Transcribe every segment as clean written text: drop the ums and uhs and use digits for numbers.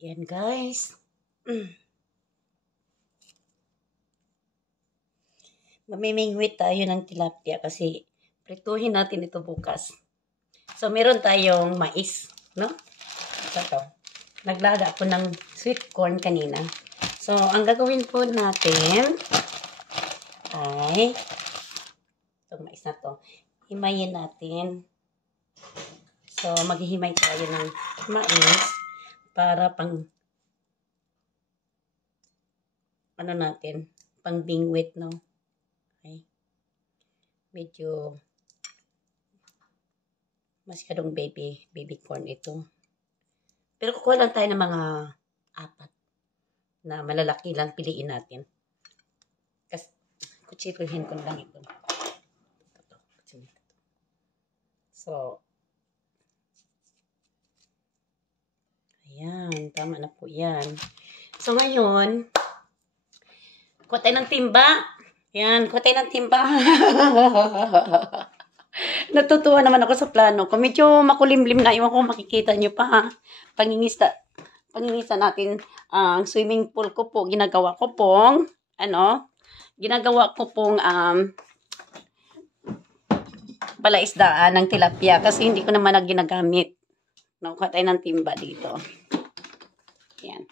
Yan guys. Mamimingwit tayo ng tilapia kasi prituhin natin ito bukas. So meron tayong mais, no? Ito. Naglaga ako ng sweet corn kanina. So ang gagawin po natin ay itong mais na to. Himayin natin. So maghihimay tayo ng mais para pang ano natin, pang bingwit, no? Okay. Medyo masyadong baby corn ito. Pero kukuha lang tayo ng mga 4 na malalaki lang, piliin natin. Kasi kutsiruhin ko lang ito. So, ayan, tama na po yan. So, ngayon, kuha tayo ng timba. Ayan, kuha tayo ng timba. Natutuwa naman ako sa plano ko. Medyo makulimlim na. Iwan ko makikita nyo pa ha. Pangingista natin. Ang swimming pool ko po, ginagawa ko pong palaisdaan ng tilapia kasi hindi ko naman ginagamit. Nakuha tayo ng timba dito. Ayan.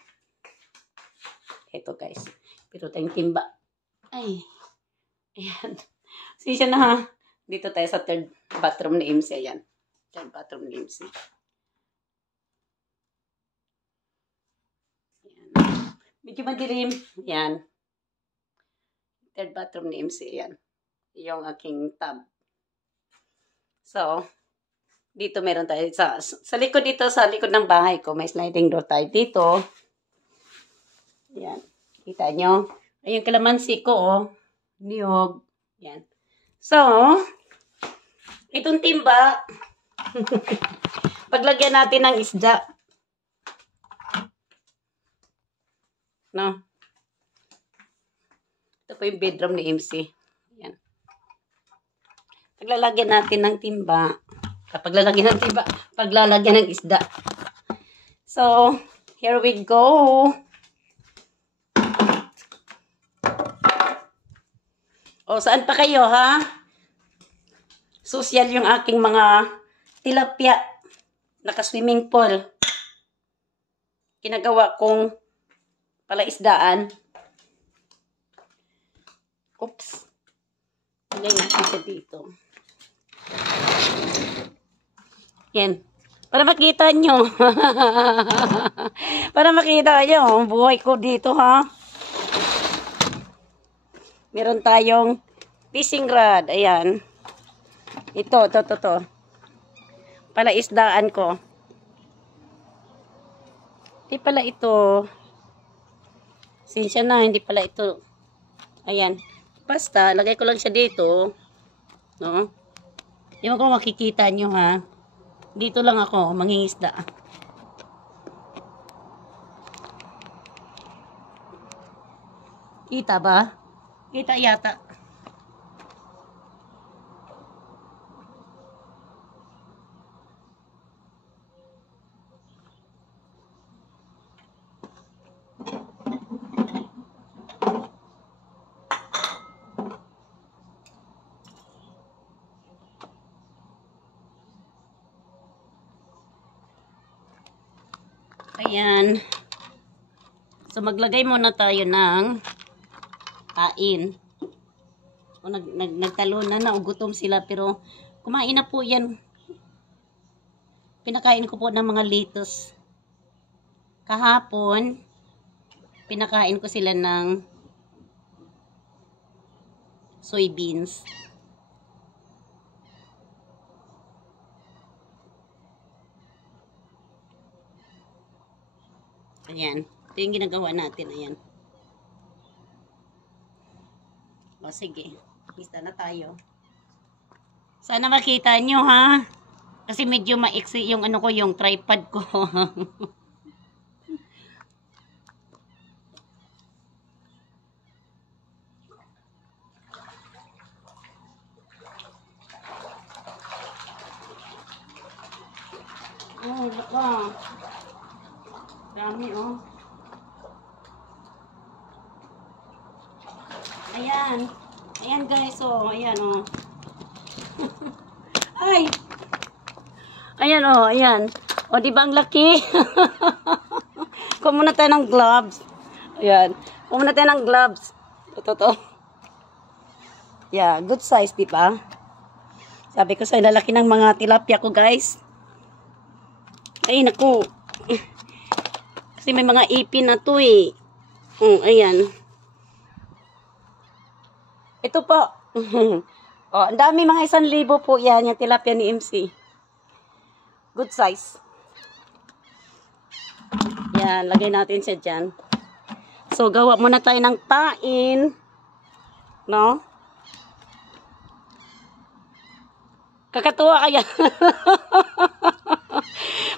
Ito guys. Pero tayong timba. Ay. Ayan. Sisya na ha. Dito tayo sa third bathroom ni MC. Ayan. Third bathroom ni MC. Ayan. Medyo madilim. Ayan. Third bathroom ni MC. Ayan. Yung aking tub. So, dito meron tayo. Sa likod dito, sa likod ng bahay ko, may sliding door tayo dito. Ayan. Kita nyo? Ayun kalamansi ko, oh. Niyog. Ayan. So, itong timba, paglagyan natin ng isda. No? Ito po yung bedroom ni MC. Ayan. Paglalagyan natin ng timba, paglalagyan ng isda. So, here we go. O, saan pa kayo, ha? Social yung aking mga tilapia. Naka-swimming pool. Ginagawa kong palaisdaan. Oops. Lagay natin siya dito. Yan. Para makita nyo. Para makita nyo ang buhay ko dito, ha? Meron tayong fishing rod. Ayan. Ito. Palaisdaan ko. Hindi pala ito. Sinsya na, hindi pala ito. Ayan. Basta, lagay ko lang siya dito. No? Yung kung makikita nyo, ha. Dito lang ako, mangingisda. Kita ba? Kita yata. Ayan. So, maglagay muna tayo ng kain. O, nagtalo na, ugutom sila, pero kumain na po yan. Pinakain ko po ng mga lettuce. Kahapon, pinakain ko sila ng soybeans. Ayan. Ito yung ginagawa natin. Ayan. O, sige. Lista na tayo. Sana makita nyo, ha? Kasi medyo maiksi yung ano ko, yung tripod ko. Oh, baka. Dami, oh. Ayan. Ayan, guys, oh. Ayan, oh. Ay! Ayan, oh. Ayan. O, di ba ang laki? Kuha muna tayo ng gloves. Ayan. Kuha muna tayo ng gloves. Ito. Yeah, good size, di ba? Sabi ko sa'yo, lalaki ng mga tilapia ko, guys. Ay, naku. Kasi may mga ipin na to, eh. Ayan. Ito po. Oh, ang dami, mga 1,000 po yan, yung tilapia ni MC. Good size. Yan, lagay natin siya dyan. So, gawa muna tayo ng pain. No? Kakatuwa kaya.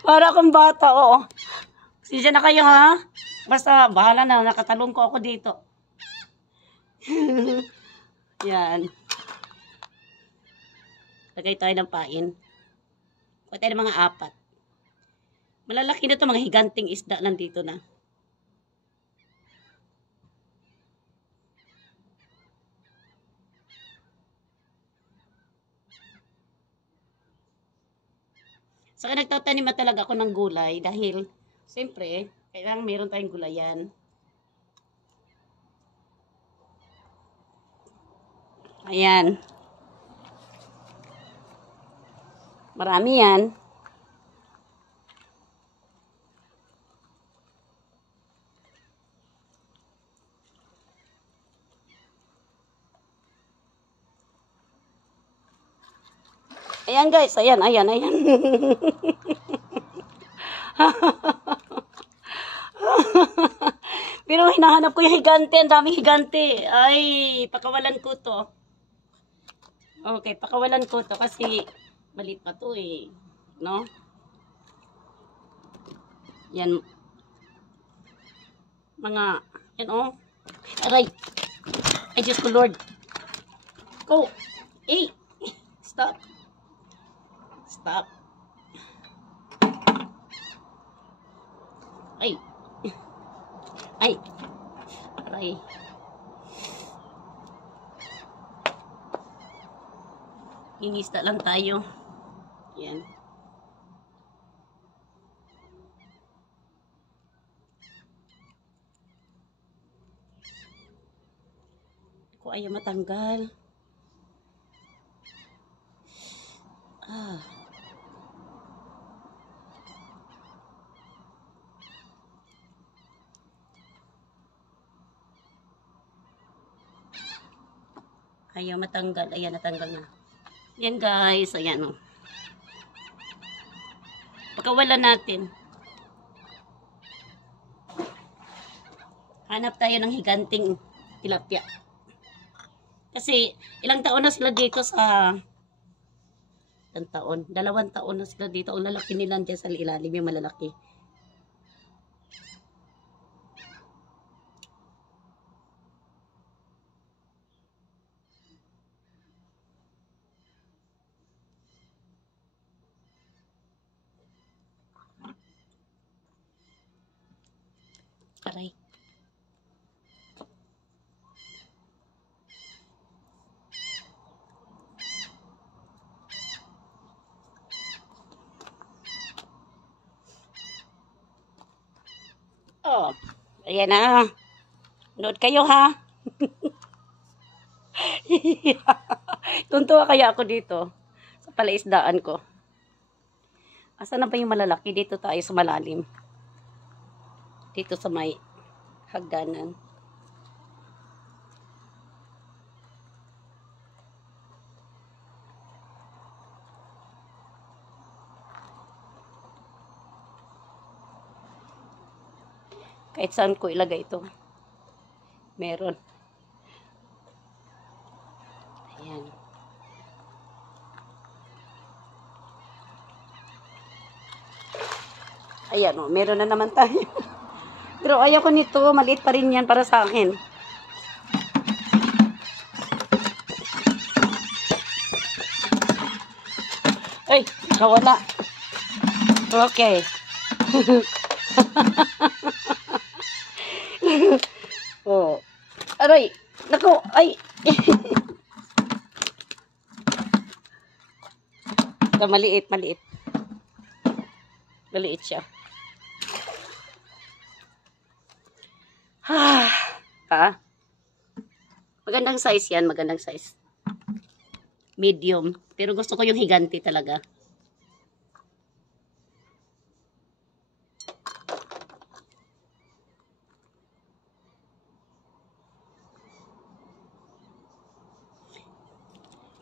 Para akong bata, oo. Sisya na kayo, ha? Basta, bahala na. Nakatalong ko ako dito. Yan. Lagay tayo ng pain. Kuha tayo ng mga 4. Malalaki na ito, mga higanting isda nandito na. Saka nagtatanim talaga ako ng gulay dahil, siyempre, kailangan meron tayong gulayan. Ayan. Marami yan. Ayan guys, ayan. Pero hinahanap ko yung higante, ang daming higante. Ay, pakawalan ko to. Okay, pakawalan ko to kasi maliit pa to eh. No? Yan. Yan oh. Aray. Ay, Diyos ko Lord. Go. Eh. Stop. Ay. Aray. Ingista lang tayo. Yan. Ko ayaw matanggal. Ayaw matanggal. Ayan, natanggal na. Yan guys. Ayan o. Pagkawalan natin. Hanap tayo ng higanting tilapia. Kasi ilang taon na sila dito sa... Ilang taon? 2 taon na sila dito. Ang lalaki nila dyan sa ilalim yung malalaki. Aray. Oh, ayan na. Nood kayo ha. Tuntua kaya ako dito sa palaisdaan ko. Asa na ba yung malalaki? Dito tayo sa malalim. Dito sa may hagdanan. Kahit saan ko ilagay ito. Meron. Ayan. Ayan o, meron na naman tayo. Pero ayaw ko nito, maliit pa rin yan para sa akin. Ay, nawala. Okay. Oh. Aray! Naku! Ay! Ito, maliit. Maliit siya. Magandang size yan. Magandang size. Medium. Pero gusto ko yung higanti talaga.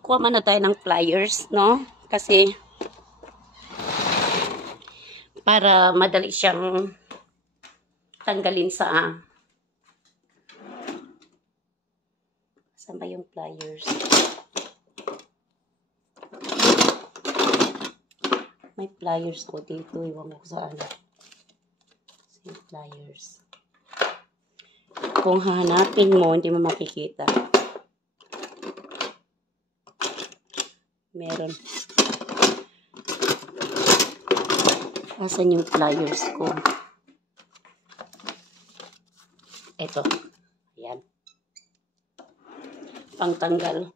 Kuha man na tayo ng pliers, no? Kasi para madali siyang tanggalin sa saan ba yung pliers? May pliers ko dito. Iwan ko saan. May pliers. Kung hahanapin mo, hindi mo makikita. Meron. Asan yung pliers ko? Ito. Ayan. Pangtanggal.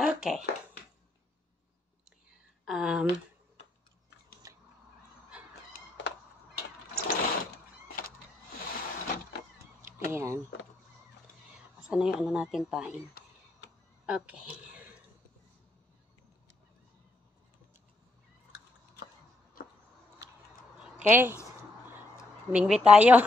Okay. Ayan. Asan na yung ano natin pain? Okay. Okay. Mingwi tayo.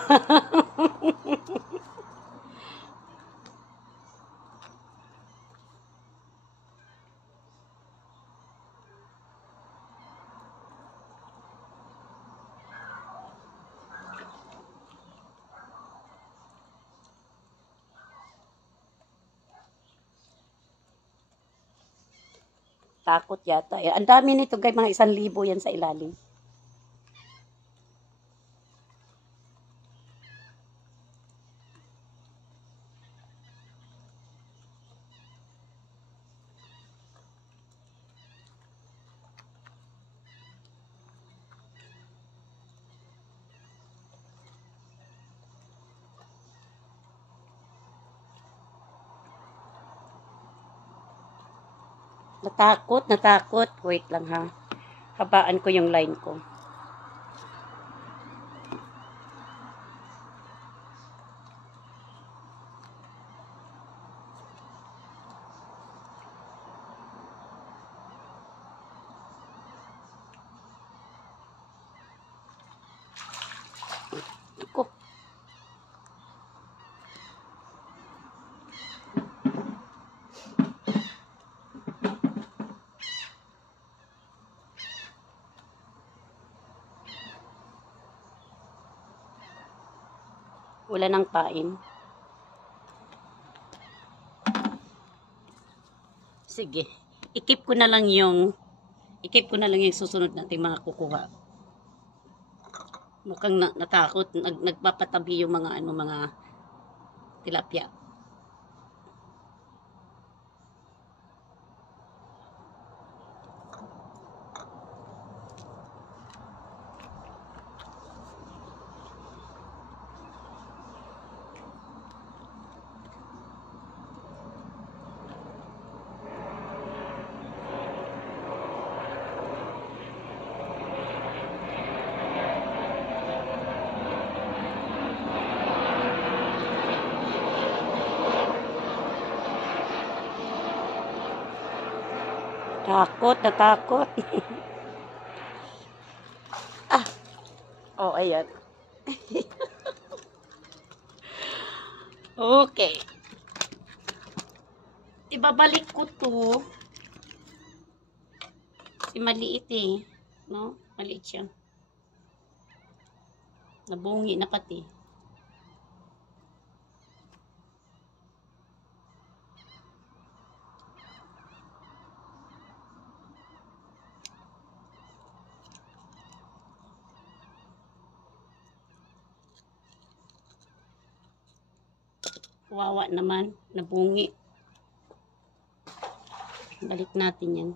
Takot yata. Ang dami nito guys, mga 1,000 yan sa ilalim. Natakot. Wait lang ha. Habaan ko yung line ko. Ako. Wala nang pain. Sige. I-keep ko na lang yung susunod nating mga kukuha. Mukhang natakot. Nagpapatabi yung mga mga tilapia. Natakot. Oh, ayan. Okay. Ibabalik ko to. Kasi maliit eh. No? Maliit siya. Nabungi na pati. Kawawa naman, nabungi. Balik natin yan.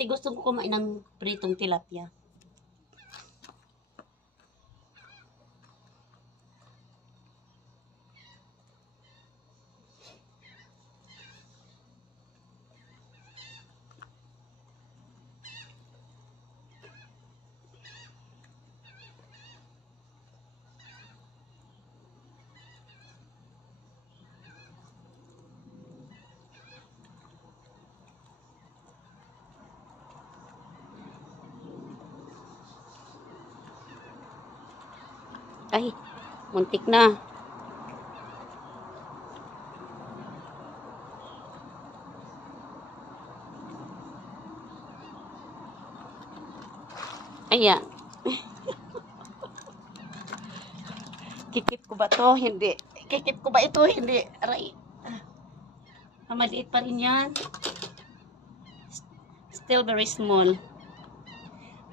Kasi gusto ko kumain ng pritong tilapia. Ay, muntik na. Ayan. Kikip ko ba to? Hindi. Kikip ko ba ito? Hindi. Aray. Maliit pa rin yan. Still very small.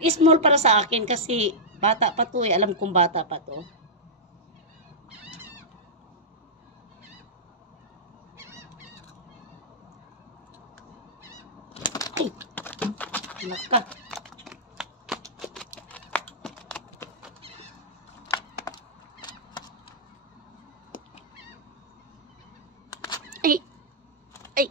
Small para sa akin kasi bata pa to eh. Alam kong bata pa to. Ay. Naka. Ay. Ay.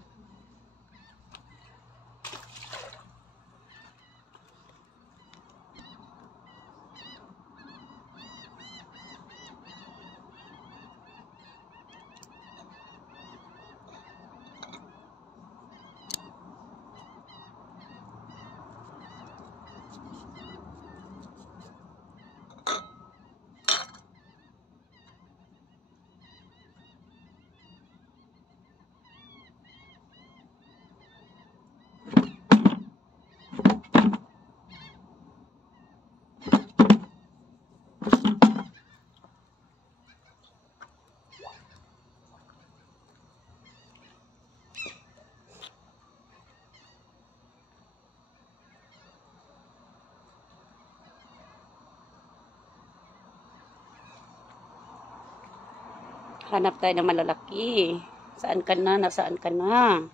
Hanap tayo ng malalaki. Saan ka na? Nasaan ka na?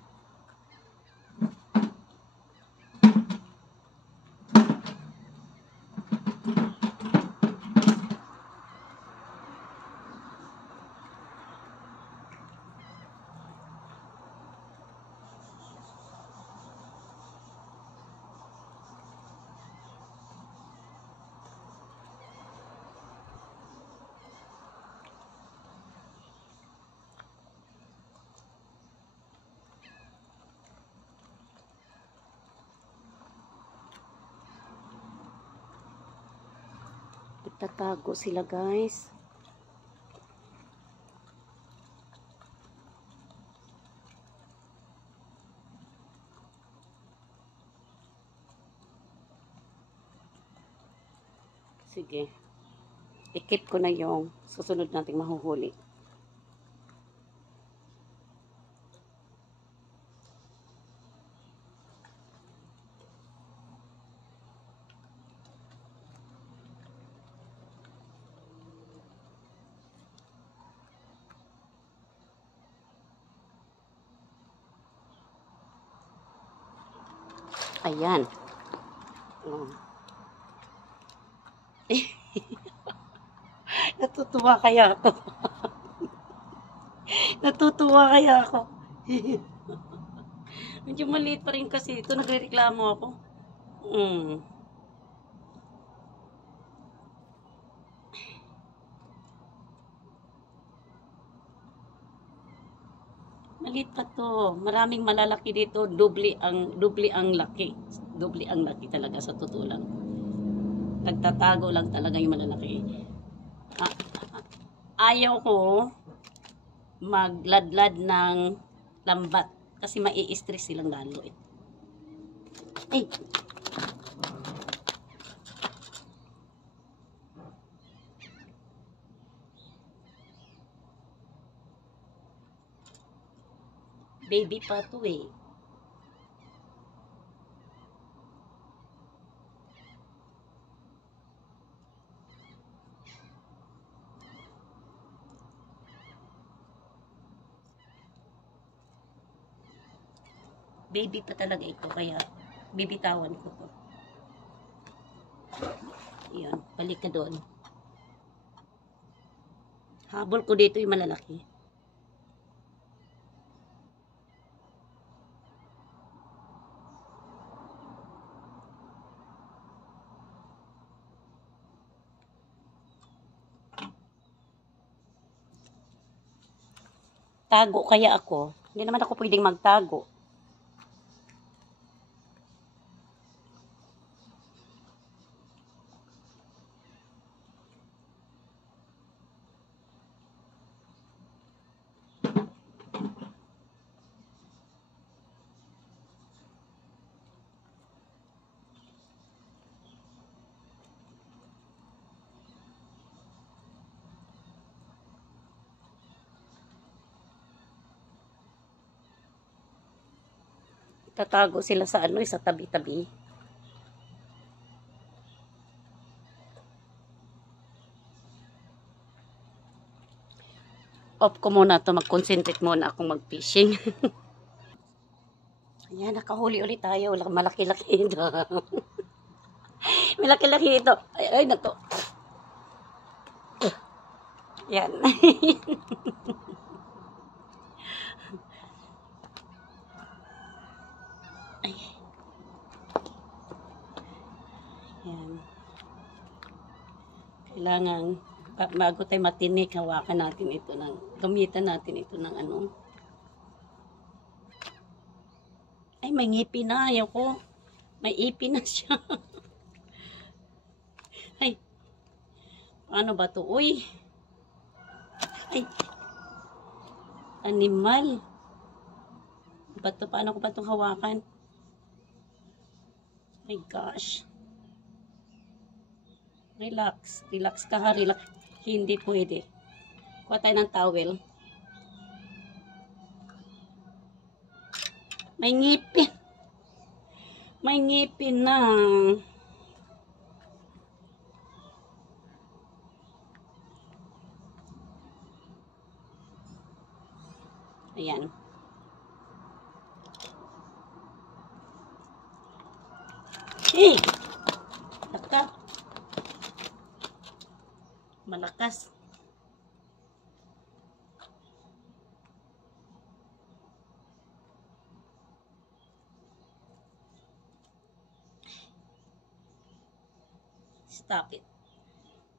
Nagtatago sila, guys. Sige. Ikip ko na yung susunod nating mahuhuli. Ayan. Oh. Natutuwa kaya ako. Natutuwa kaya ako. Medyo maliit pa rin kasi ito. Nagrereklamo ako. Maliit pa to. Maraming malalaki dito. Dubli ang laki. Dubli ang laki talaga sa totoo lang. Nagtatago lang talaga yung malalaki. Ayaw ko magladlad ng lambat kasi mai-stress silang lalo eh. Ay. Baby pa to eh. Baby pa talaga ito kaya bibitawan ko to. Yun, balik ka doon. Habol ko dito yung malalaki. Tago kaya ako. Hindi naman ako pwedeng magtago. Tatago sila sa ano, sa tabi-tabi. Off ko muna to, mag-concentrate muna akong mag-fishing. Ayan, nakahuli ulit tayo. Malaki-laki ito. Malaki-laki ito. Ay, na to. Ayan. Ay. Ayan. Kailangan, bago tayo matinik, hawakan natin ito gamitan natin ito ng ano. Ay, may ngipin na. Ayaw ko. May ipin na siya. Ay. Paano ba to? Uy. Ay. Animal. Bato, paano ko ba itong hawakan? My gosh. Relax. Relax ka ha. Relax. Hindi pwede. Kuha tayo ng towel. May ngipin. May ngipin na. Ayan. Hey! Laka. Malakas. Stop it.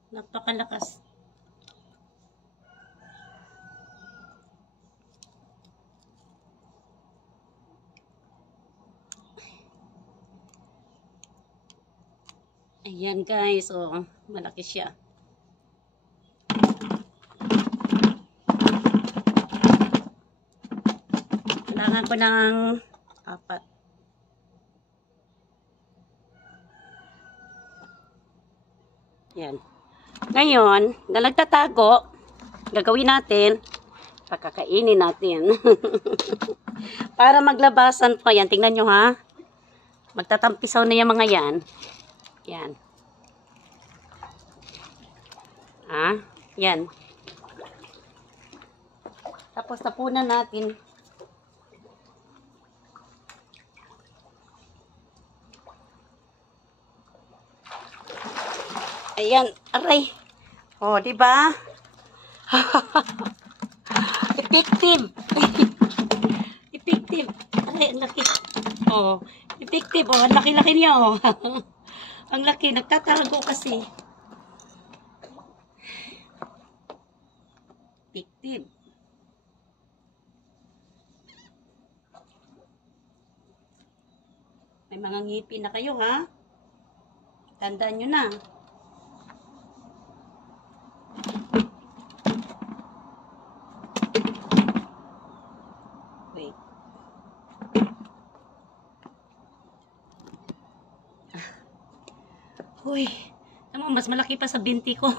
Napakalakas. Ayan guys, oh, malaki siya. Kailangan ko ng 4. Yan. Ngayon, na nagtatago, gagawin natin, pakakainin natin. Para maglabasan po. Yan, tingnan nyo ha. Magtatampisaw na yung mga yan. Yan. Ha? Yan. Tapos tapunan natin. Ayan, aray. Oh, di ba? Effective. Effective. Aray, ang laki. Oh, effective. Oh, ang laki-laki niya, oh. Ang laki, nagtatago kasi. Effective. May mga ngipin na kayo, ha? Tandaan nyo na. Wait. Uy, naman mas malaki pa sa binti ko.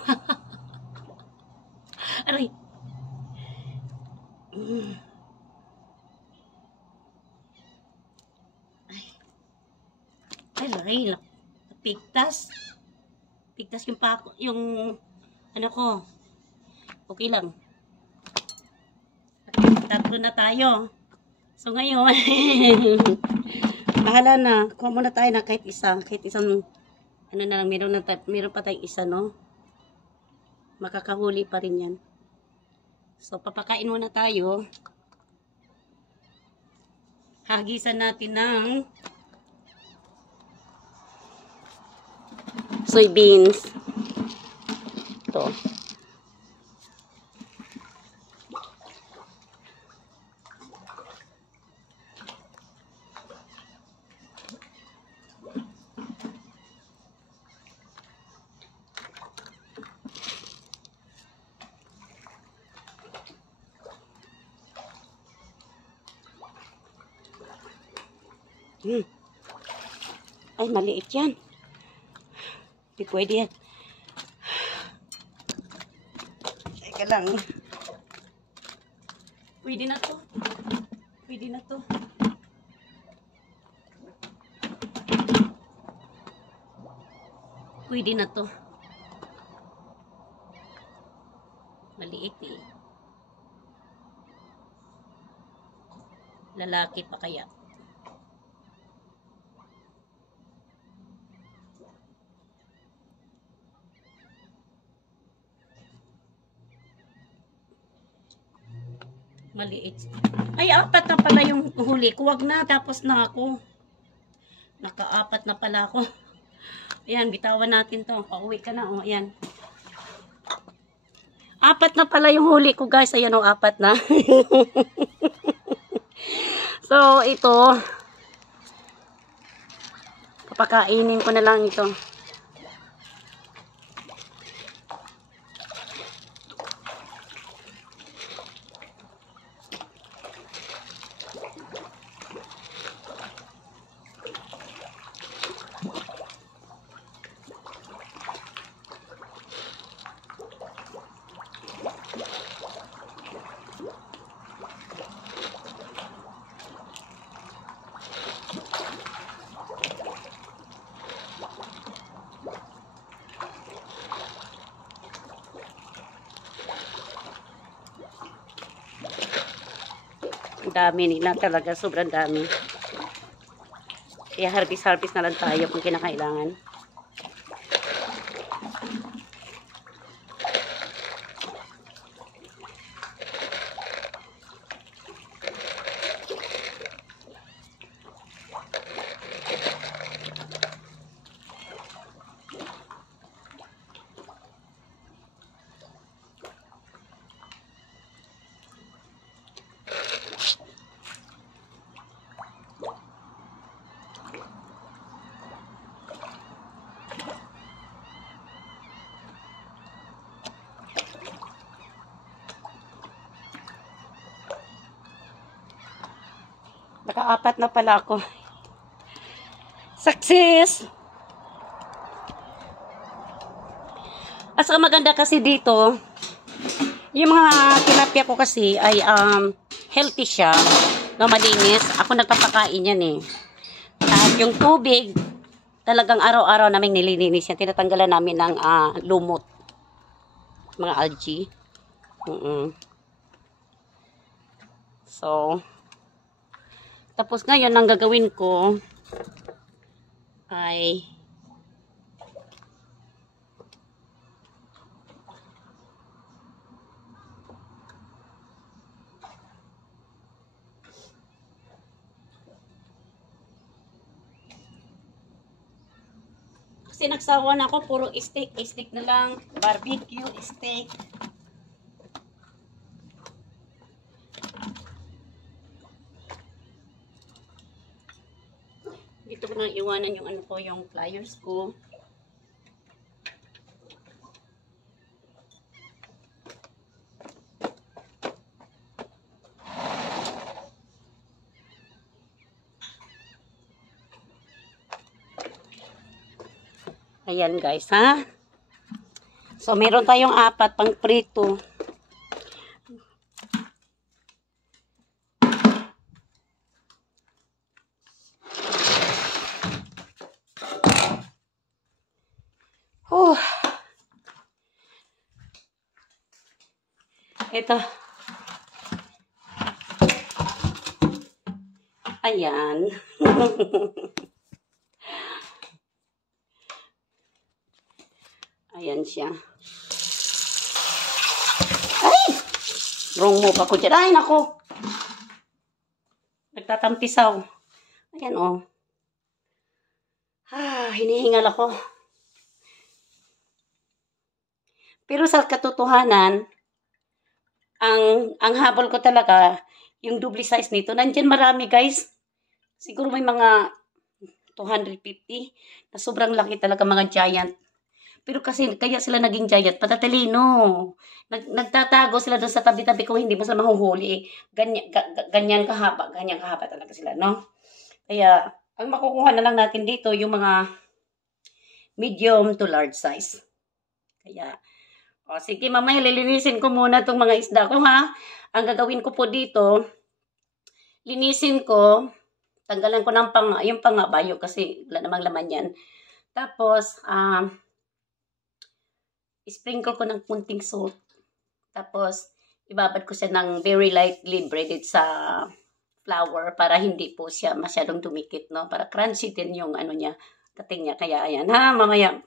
Aray. Ay, aray. Pigtas. Pigtas yung pako, yung ano ko. Okay lang. Tatlo na tayo. So ngayon, Bahala na. Kuha muna tayo na kahit isang, ano na lang, meron pa tayong isa, no? Makakahuli pa rin yan. So, papakain muna tayo. Hagisan natin ng soybeans. Ito. Ay, maliit yan. Hindi pwede yan. Teka lang. Pwede na to. Pwede na to. Pwede na to. Maliit eh. Lalaki pa kaya. Maliit. Ay, 4 na pala yung huli ko. Wag na, tapos na ako. Naka-4 na pala ako. Ayan, bitawan natin to. Pauwi ka na, oh. Ayan. 4 na pala yung huli ko, guys. Ayan, oh, 4 na. So, ito. Papakainin ko na lang ito. Dami nila talaga, sobrang dami. Kaya harvest na lang tayo kung kinakailangan. Naka-4 na pala ako. Success! At saka maganda kasi dito, yung mga tilapia ko kasi ay healthy siya, na malinis. Ako nagpapakain yan eh. At yung tubig, talagang araw-araw namin nililinis yan. Tinatanggalan namin ng lumot. Mga algae. So, tapos ngayon, ang gagawin ko ay kasi nagsawa na ako, puro steak na lang, barbecue steak. Dito ko nang iwanan yung ano ko, yung pliers ko. Ayan guys, ha? So, meron tayong 4 pang prito. Ito. Ayan. Ayan siya. Ay! Wrong move ako dyan. Ay, nako. Nagtatampisaw. Ayan, oh. Hinihingal ako. Pero sa katotohanan, ang habol ko talaga, yung double size nito, nandyan marami, guys. Siguro may mga 250 na sobrang laki talaga, mga giant. Pero kasi kaya sila naging giant, patatalino. Nagtatago sila doon sa tabi-tabi ko, hindi mo sila mahuhuli. Ganyan kahaba talaga sila, no? Kaya, ang makukuha na lang natin dito, yung mga medium to large size. Kaya, sige, mamaya lilinisin ko muna itong mga isda ko, ha? Ang gagawin ko po dito, linisin ko, tanggalan ko ng yung pangabayo kasi wala namang laman yan. Tapos, sprinkle ko ng kunting salt. Tapos, ibabad ko siya ng very lightly breaded sa flour para hindi po siya masyadong dumikit, no? Para crunchy din yung ano niya, dating niya. Kaya, ayan, ha? Mamaya,